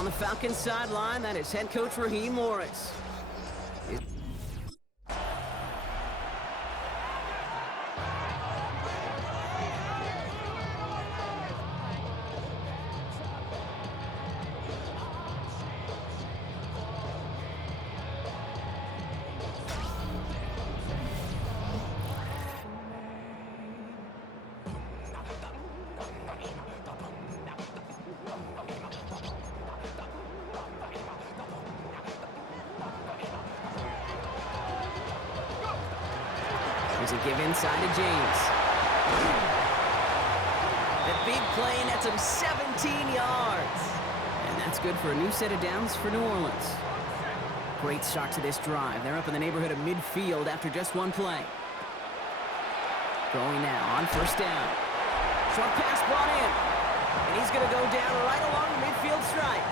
on the Falcons sideline, that is head coach Raheem Morris. Here's a give inside to James. The big play nets him 17 yards. And that's good for a new set of downs for New Orleans. Great start to this drive. They're up in the neighborhood of midfield after just one play. Going now on first down. Short pass brought in. And he's going to go down right along the midfield stripe.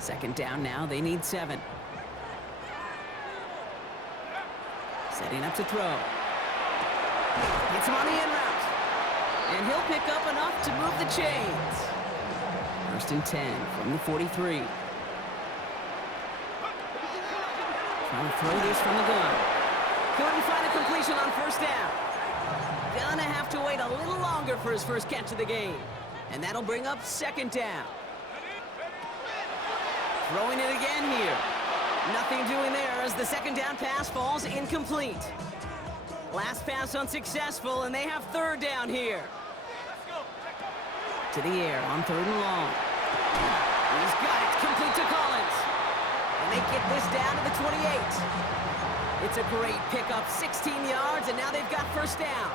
Second down now, they need 7. Setting up to throw. Gets him on the in route. And he'll pick up enough to move the chains. First and 10 from the 43. Trying to throw this from the gun. Couldn't find a completion on first down. Gonna have to wait a little longer for his first catch of the game. And that'll bring up second down. Throwing it again here. Nothing doing there as the second down pass falls incomplete. Last pass unsuccessful, and they have third down here. To the air on third and long. He's got it, complete to Collins. And they get this down to the 28. It's a great pickup, 16 yards, and now they've got first down.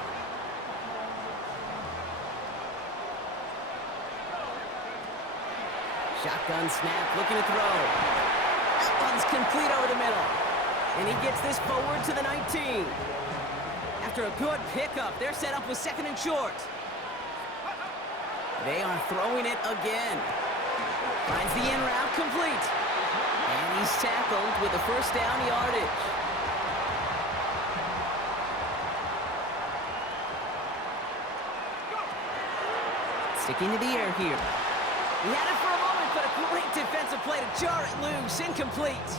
Shotgun snap, looking to throw. That one's complete over the middle. And he gets this forward to the 19. After a good pickup, they're set up with second and short. They are throwing it again. Finds the in route complete. And he's tackled with the first down yardage. Sticking to the air here. He had it for a moment, but a great defensive play to jar it loose. Incomplete.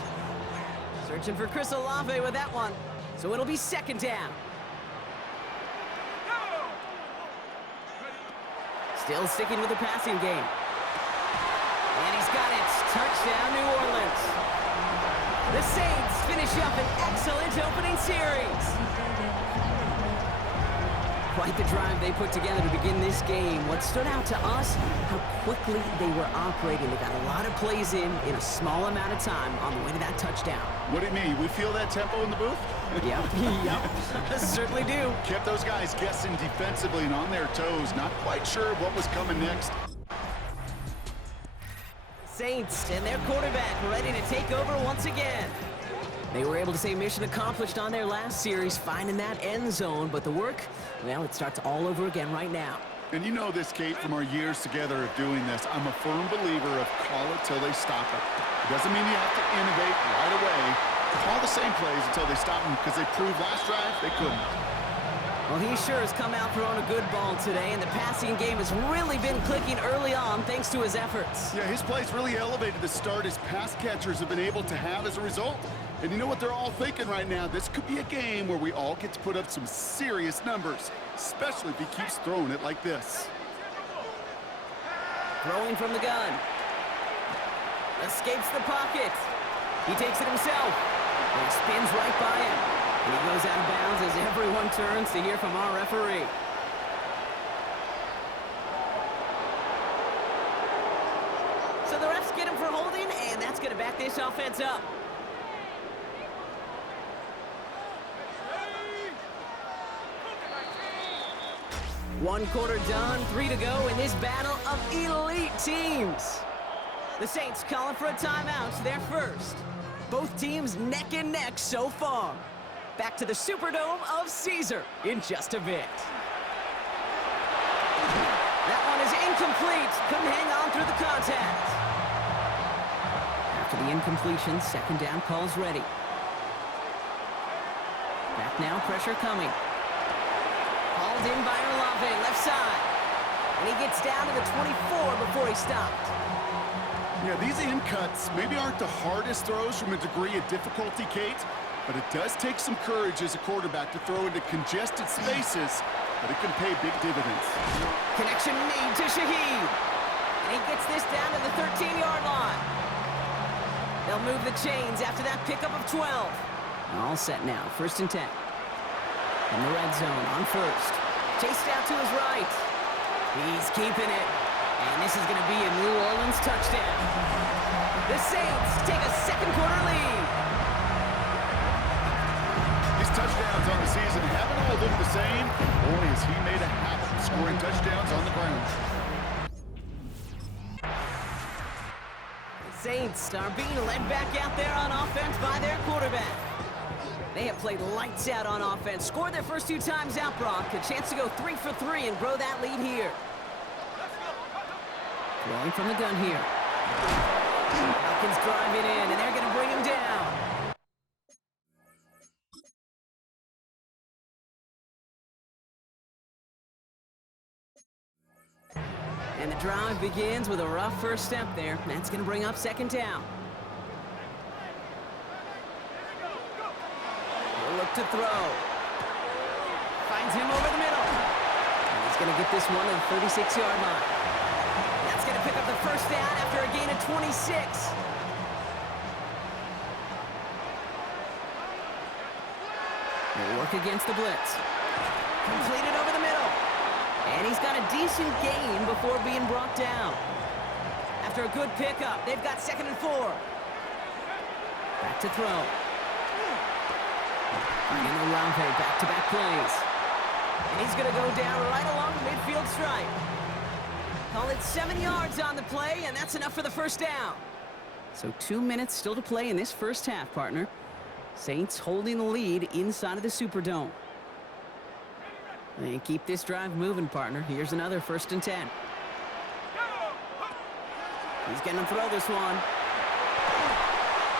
Searching for Chris Olave with that one. So it'll be second down. Still sticking with the passing game. And he's got it. Touchdown, New Orleans. The Saints finish up an excellent opening series. Quite the drive they put together to begin this game. What stood out to us, how quickly they were operating. They got a lot of plays in a small amount of time on the way to that touchdown. What do you mean? We feel that tempo in the booth? Yep, certainly do. Kept those guys guessing defensively and on their toes. Not quite sure what was coming next. Saints and their quarterback ready to take over once again. They were able to say mission accomplished on their last series, finding that end zone, but the work, well, it starts all over again right now. And you know this, Kate, from our years together of doing this. I'm a firm believer of call it till they stop it. It doesn't mean you have to innovate right away. Call the same plays until they stop them, because they proved last drive they couldn't. Well, he sure has come out throwing a good ball today, and the passing game has really been clicking early on thanks to his efforts. Yeah, his plays really elevated the start his pass catchers have been able to have as a result. And you know what they're all thinking right now? This could be a game where we all get to put up some serious numbers, especially if he keeps throwing it like this. Throwing from the gun. Escapes the pocket. He takes it himself. And he spins right by him. And he goes out of bounds as everyone turns to hear from our referee. So the refs get him for holding, and that's going to back this offense up. One quarter done, 3 to go in this battle of elite teams. The Saints calling for a timeout, their first. Both teams neck and neck so far. Back to the Superdome of Caesar in just a bit. That one is incomplete. Couldn't hang on through the contact. After the incompletion, second down call's ready. Back now, pressure coming. Hauled in by Olave, left side. And he gets down to the 24 before he stopped. Yeah, these in cuts maybe aren't the hardest throws from a degree of difficulty, Kate, but it does take some courage as a quarterback to throw into congested spaces, but it can pay big dividends. Connection made to Shaheed. And he gets this down to the 13-yard line. They'll move the chains after that pickup of 12. All set now, 1st and 10. In the red zone on first. Chased out to his right. He's keeping it. And this is going to be a New Orleans touchdown. The Saints take a second quarter lead. These touchdowns on the season haven't all looked the same. Boy, has he made a habit of scoring touchdowns on the ground. The Saints are being led back out there on offense by their quarterback. They have played lights out on offense. Scored their first 2 times out, Brock. A chance to go 3 for 3 and grow that lead here. Throwing from the gun here. Falcons drive it in, and they're going to bring him down. And the drive begins with a rough first step there. That's going to bring up 2nd down. He'll look to throw. Finds him over the middle. And he's going to get this one to the 36-yard line. That's going to pick up the 1st down after a gain of 26. He'll work against the blitz. Completed over the middle. And he's got a decent gain before being brought down. After a good pickup, they've got 2nd and 4. Back to throw. Finding Olave, back-to-back plays. And he's going to go down right along the midfield stripe. Call it 7 yards on the play, and that's enough for the 1st down. So 2 minutes still to play in this first half, partner. Saints holding the lead inside of the Superdome. And keep this drive moving, partner. Here's another 1st and 10. He's going to throw this one.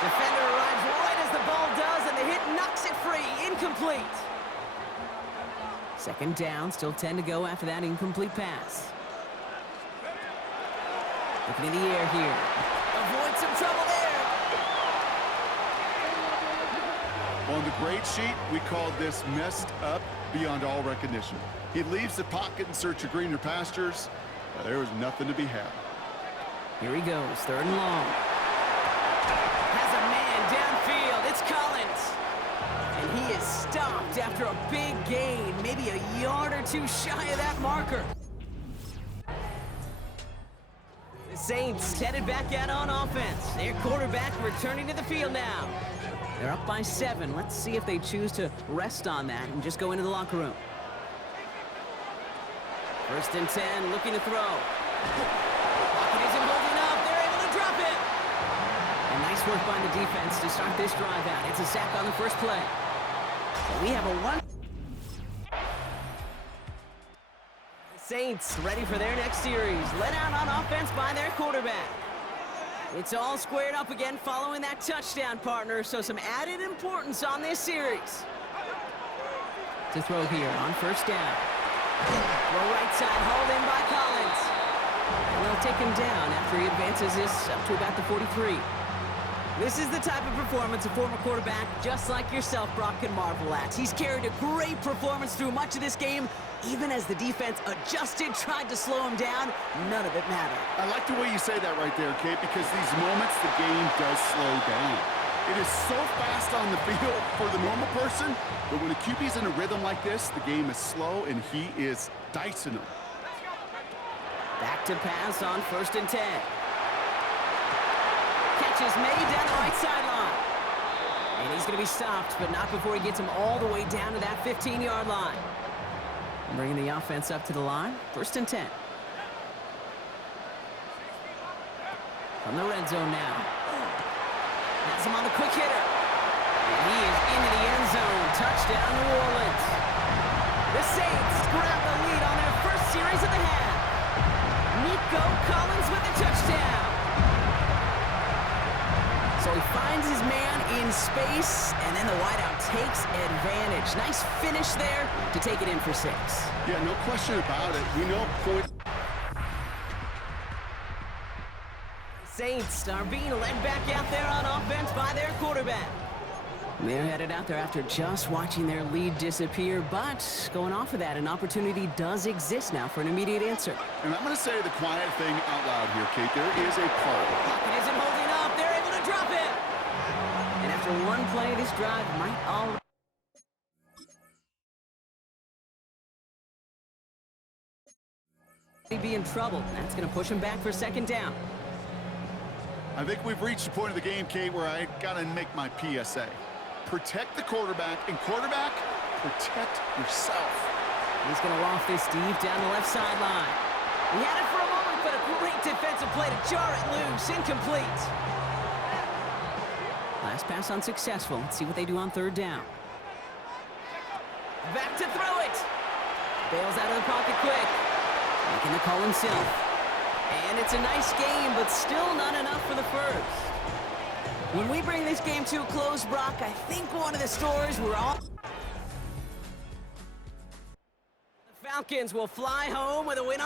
Defender arrives right as the ball does, and the hit knocks it free. Incomplete. 2nd down, still 10 to go after that incomplete pass. Looking in the air here. Avoid some trouble there. On the grade sheet, we called this messed up beyond all recognition. He leaves the pocket in search of greener pastures. There was nothing to be had. Here he goes, 3rd and long. Has a man downfield. It's Collins. And he is stopped after a big gain, maybe a yard or 2 shy of that marker. The Saints headed back out on offense. Their quarterback returning to the field now. They're up by 7. Let's see if they choose to rest on that and just go into the locker room. 1st and 10, looking to throw. Pocket isn't holding up. They're able to drop it. And nice work by the defense to start this drive out. It's a sack on the first play. So we have a 1. The Saints ready for their next series. Let out on offense by their quarterback. It's all squared up again following that touchdown, partner, so some added importance on this series. To throw here on 1st down. Throw right side, hauled in by Collins. And they'll take him down after he advances this up to about the 43. This is the type of performance a former quarterback, just like yourself, Brock, can marvel at. He's carried a great performance through much of this game. Even as the defense adjusted, tried to slow him down, none of it mattered. I like the way you say that right there, Kate, because these moments the game does slow down. It is so fast on the field for the normal person, but when a QB's in a rhythm like this, the game is slow and he is dicing them. Back to pass on 1st and 10. Catch is made down the right sideline. And he's going to be stopped, but not before he gets him all the way down to that 15-yard line. Bringing the offense up to the line. 1st and 10. From the red zone now. Has him on the quick hitter. And he is into the end zone. Touchdown, New Orleans. The Saints grab the lead on their first series of the half. Nico Collins with the touchdown. So he finds his man in space, and then the wideout takes advantage. Nice finish there to take it in for 6. Yeah, no question about it. We know point. Saints are being led back out there on offense by their quarterback. They're headed out there after just watching their lead disappear, but going off of that, an opportunity does exist now for an immediate answer. And I'm going to say the quiet thing out loud here, Kate. There is a part. Pocket isn't holding up. They're able to drop it. And after one play, this drive might already be in trouble. That's going to push him back for 2nd down. I think we've reached the point of the game, Kate, where I got to make my PSA. Protect the quarterback, and quarterback, protect yourself. He's going to loft this deep down the left sideline. He had it for a moment, but a great defensive play to jar it loose. Incomplete. Last pass unsuccessful. Let's see what they do on 3rd down. Back to throw it. Bails out of the pocket quick. Making the call himself. And it's a nice game, but still not enough for the first. When we bring this game to a close, Brock, I think one of the stories we're all... The Falcons will fly home with a win on